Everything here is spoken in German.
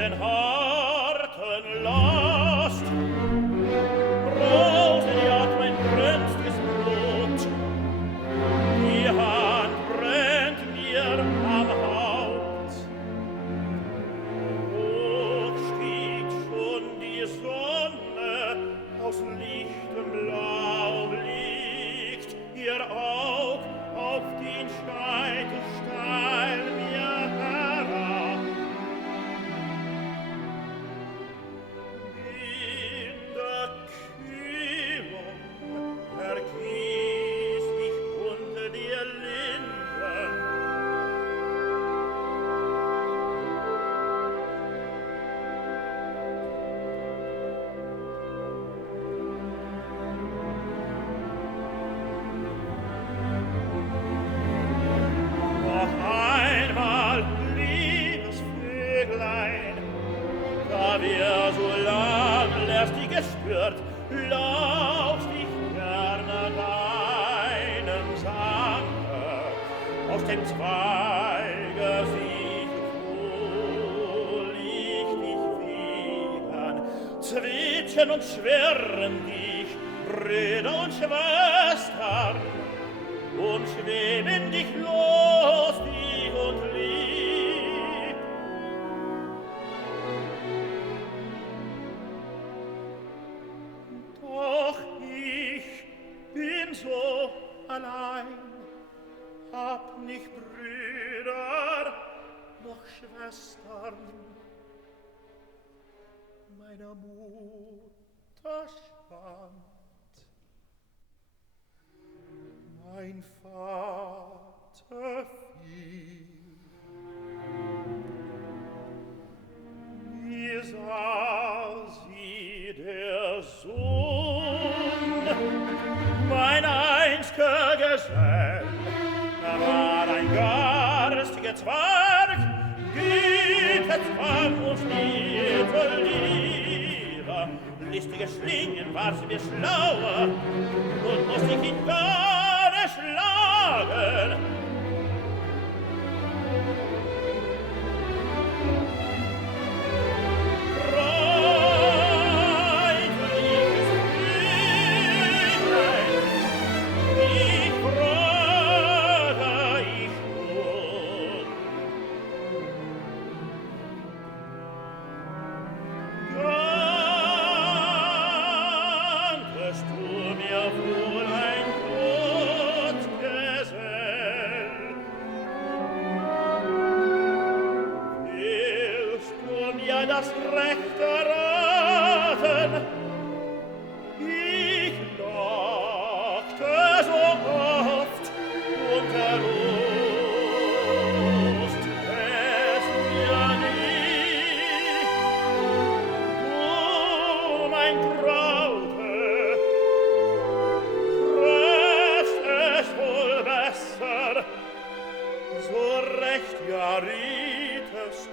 den harten Last. Rosen jagt mein brünstes Blut, die Hand brennt mir am Haupt. Hoch stieg schon die Sonne, aus lichtem Blau liegt ihr Aug auf den Scheitel steil mir herab. In der Kühlung ergieß ich unter dir Linden. Noch einmal, liebes Vöglein, da wir so lang lästig spürt, lauscht ich gerne deinem Sange. Aus dem Zweige sich wohlig dich wiegen, zwitschern und schwirren dich, Brüder und Schwestern, und schweben dich lustig und lieb. Doch ich bin so allein, hab nicht Brüder noch Schwestern, meiner Mutter Schwand. Mein Vater fiel, wie sah sie der Sohn, mein einziger Gesell, war ein garstiger Zwerg, Güterzwang und spielte Liebe, listige Schlingen war sie mir schlauer, und musste ich ihn gar schlagen. Freundliches Vöglein, ich frage ich nun. Danktest du mir wohl ein Gutgesell? Willst du mir das Rechte raten? Ich lockte so oft und der Lust es mir nicht. Du, mein Traute, treffst es wohl besser, so recht ja rietest